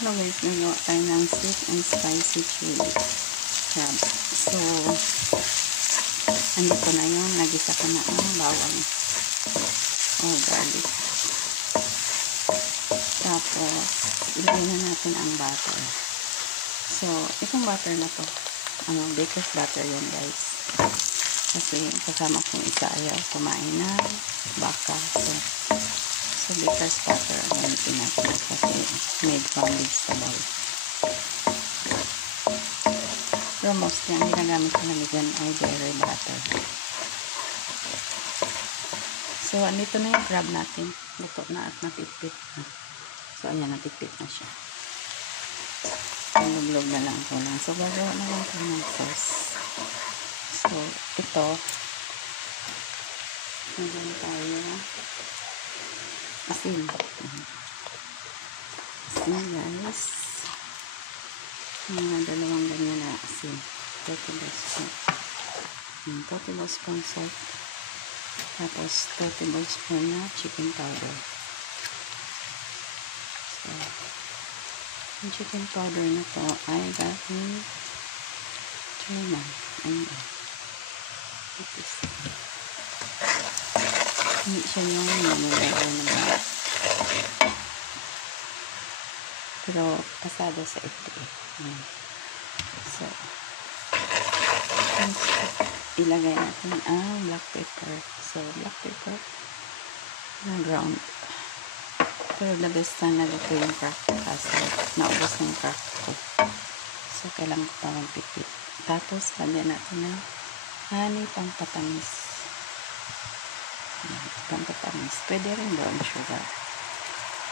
Hello guys, nagawa tayo ng sweet and spicy chili crab. So, andito na yun. Nagisa ko na ang bawang o garlic. Tapos, ilagay na natin ang butter. So, itong butter na to, baker's butter yun guys. Kasi kasama kong isa ayaw kumain na baka. So baker's butter ang gamitin natin kasi made from vegetable. Pero mostly ang ginagamit ko na dyan ay dairy butter. So andito na yung crab natin. Luto na at napitpit na. So ayan, napitpit na siya. Lublog na lang ko lang. So gagawa na lang ko ng sauce. So ito, meron tayo asin. Asin guys. Mga dalawang ganyan na asin. 30 tablespoon. 30 tablespoon salt. Tapos 30 tablespoon na chicken powder. So, yung chicken powder na to ay galing China. Ayun. Hindi siya yung nilagay na ba. Pero pasado sa FDA. So, ilagay natin ang black pepper. So, black pepper na ground. Pero the best na nalito yung crack kasi naubos na yung crack ko. So, kailangan ko pa magpipit. Tapos, lagyan natin ng honey pang patamis. Pampatamis. Pwede rin brown sugar.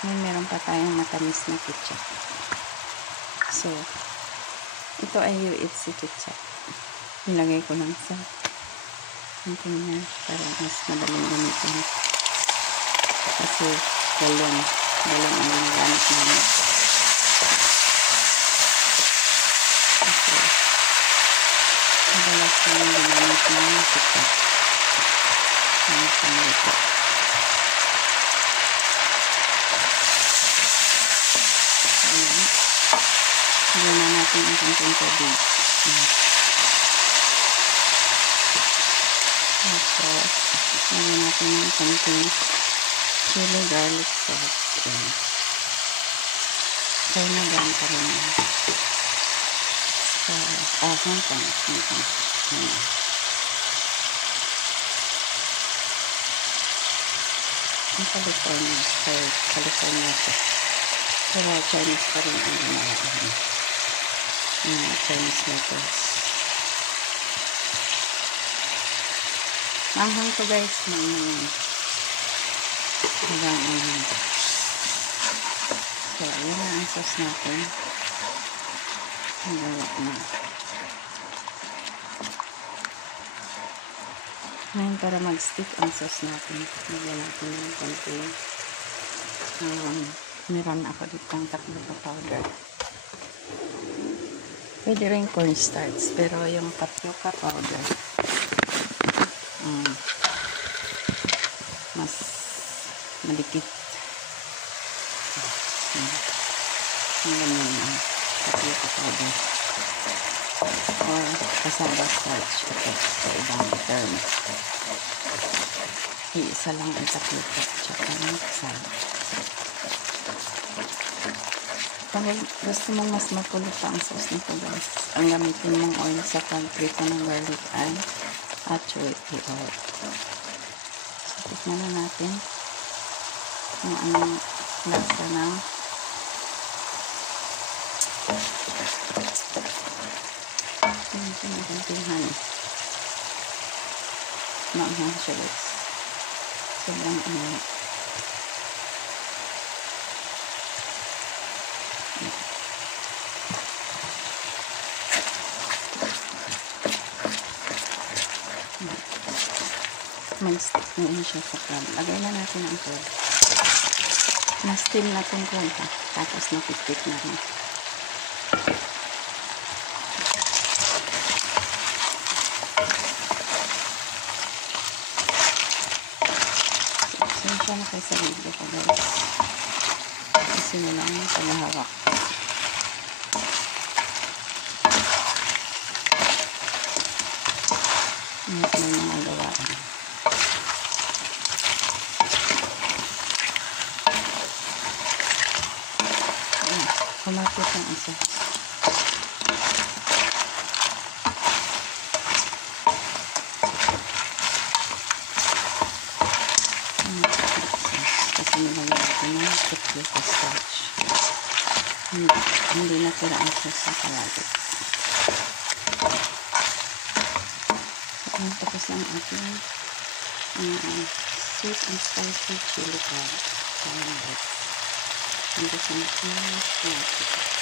Meron pa tayong matamis na ketchup. So, ito ay UFC ketchup. Nilagay ko lang sa container para mas madaling gamitin. Kasi galon ang ginagamit namin. Kasi madalas ko yung ginamit ng ketchup. Ang pangluto. Ayan. Higyan na natin ang konting tubig. Tapos, higyan natin ang konting chili garlic sauce. Ayan. Kaya na gan pa rin yan. So, Hong Kong. Ayan. Ang California. So, California ito. Pero Chinese pa rin ang gumawa. Chinese letters. Manghang to guys. Manghang. Hanggang anghang. So, ayan na ang sauce natin. Hanggang na. Ngayon para mag-stick ang sauce natin. Lagyan natin ng konti. Meron ako ditong tapioca powder. Pwede rin cornstarch. Pero yung tapioca powder mas malipit. Ang ganyan ang tapioca powder. Or cassava starch. Ito sa ibang term. Iisa lang ang tapioca tsaka ng cassava. Pag gusto mong mas makulo pa ang sauce nito guys, ang gamitin mong oil sa pagprito ng garlic ay achoy oil. So, tikman na natin kung anong lasa ng konting honey. Maanghang siya guys. Sobrang anghang. Mag-stick na yun siya sa crab. Lagay na natin ang crab. Na-steam na itong crab ha. Tapos napipit na rin. So, siya na kayo sa video ko guys. Kasi wala yung paghahawak. Kumapit ang isa. Kasi nilagyan ko ng potato starch. Hindi natira ang sauce sa kalagit. Tapos ng ating sweet and spicy chili crab. Tapos ng ating